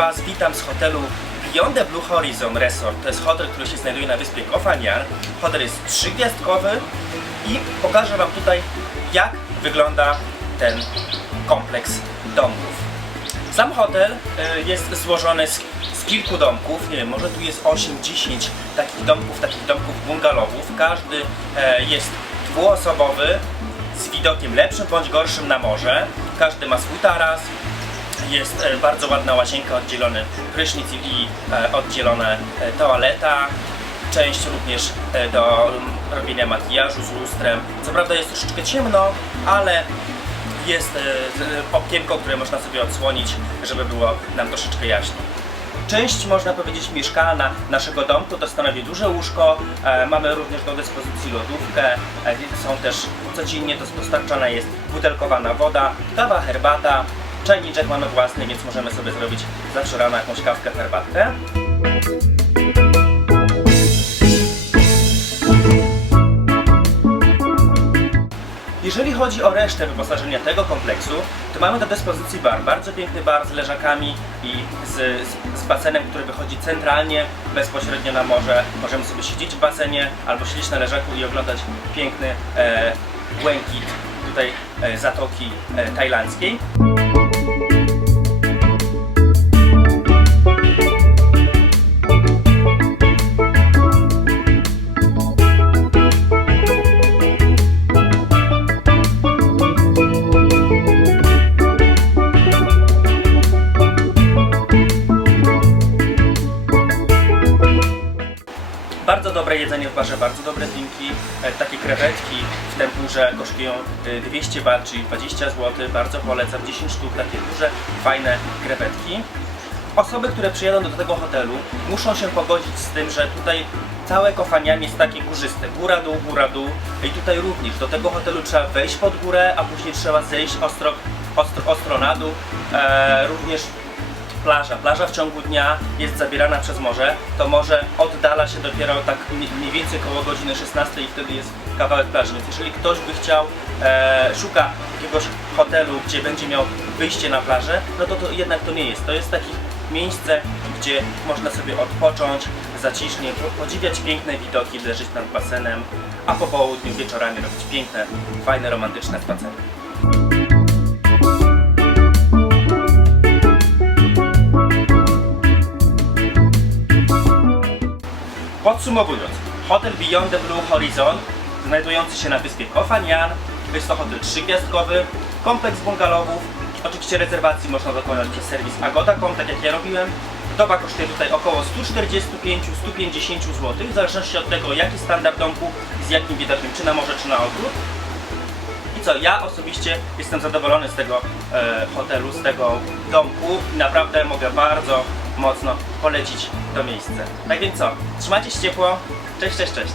Was witam z hotelu Beyond the Blue Horizon Resort. To jest hotel, który się znajduje na wyspie Kofaniar. Hotel jest trzygwiazdkowy i pokażę Wam tutaj, jak wygląda ten kompleks domków. Sam hotel e, jest złożony z, z kilku domków, nie wiem, może tu jest 8-10 takich domków, takich domków bungalowów. Każdy e, jest dwuosobowy, z widokiem lepszym bądź gorszym na morze. Każdy ma swój taras, jest e, bardzo ładna łazienka, oddzielony prysznic i e, oddzielona e, toaleta. Część również do robienia makijażu z lustrem. Co prawda jest troszeczkę ciemno, ale jest okienko, które można sobie odsłonić, żeby było nam troszeczkę jaśniej. Część, można powiedzieć, mieszkalna naszego domku to stanowi duże łóżko. Mamy również do dyspozycji lodówkę. Są też codziennie dos- dostarczana jest butelkowana woda, kawa, herbata. Czajniczek mamy własny, więc możemy sobie zrobić zawsze rano jakąś kawkę, herbatkę. Jeżeli chodzi o resztę wyposażenia tego kompleksu, to mamy do dyspozycji bar, bardzo piękny bar z leżakami i z, z, z basenem, który wychodzi centralnie, bezpośrednio na morze. Możemy sobie siedzieć w basenie albo siedzieć na leżaku i oglądać piękny e, błękit tutaj e, zatoki e, tajlandzkiej. Bardzo dobre jedzenie w barze, bardzo dobre drinki. E, Takie krewetki w tempurze kosztują e, 200 baht, czyli 20 zł. Bardzo polecam, 10 sztuk, takie duże, fajne krewetki. Osoby, które przyjadą do tego hotelu, muszą się pogodzić z tym, że tutaj całe Kofanian jest takie górzyste. Góra, dół, góra, dół. I tutaj również do tego hotelu trzeba wejść pod górę, a później trzeba zejść ostro, ostro, ostro na dół. E, również plaża. Plaża w ciągu dnia jest zabierana przez morze. To morze oddala się dopiero tak mniej więcej koło godziny 16 i wtedy jest kawałek plaży. Więc jeżeli ktoś by chciał, e, szuka jakiegoś hotelu, gdzie będzie miał wyjście na plażę, no to, to jednak to nie jest. To jest takie miejsce, gdzie można sobie odpocząć, zacisznie, po- podziwiać piękne widoki, leżeć nad basenem, a po południu wieczorami robić piękne, fajne, romantyczne spacery. Podsumowując, hotel Beyond the Blue Horizon, znajdujący się na wyspie Kofanian, jest to hotel trzygwiazdkowy, kompleks bungalowów. Oczywiście rezerwacji można dokonać przez serwis Agoda.com, tak jak ja robiłem. Doba kosztuje tutaj około 145-150 zł, w zależności od tego, jaki standard domku i z jakim widokiem, czy na morze, czy na ogród. I co, ja osobiście jestem zadowolony z tego e, hotelu, z tego domku naprawdę mogę bardzo mocno polecić to miejsce. Tak więc co, trzymajcie się ciepło, cześć, cześć, cześć.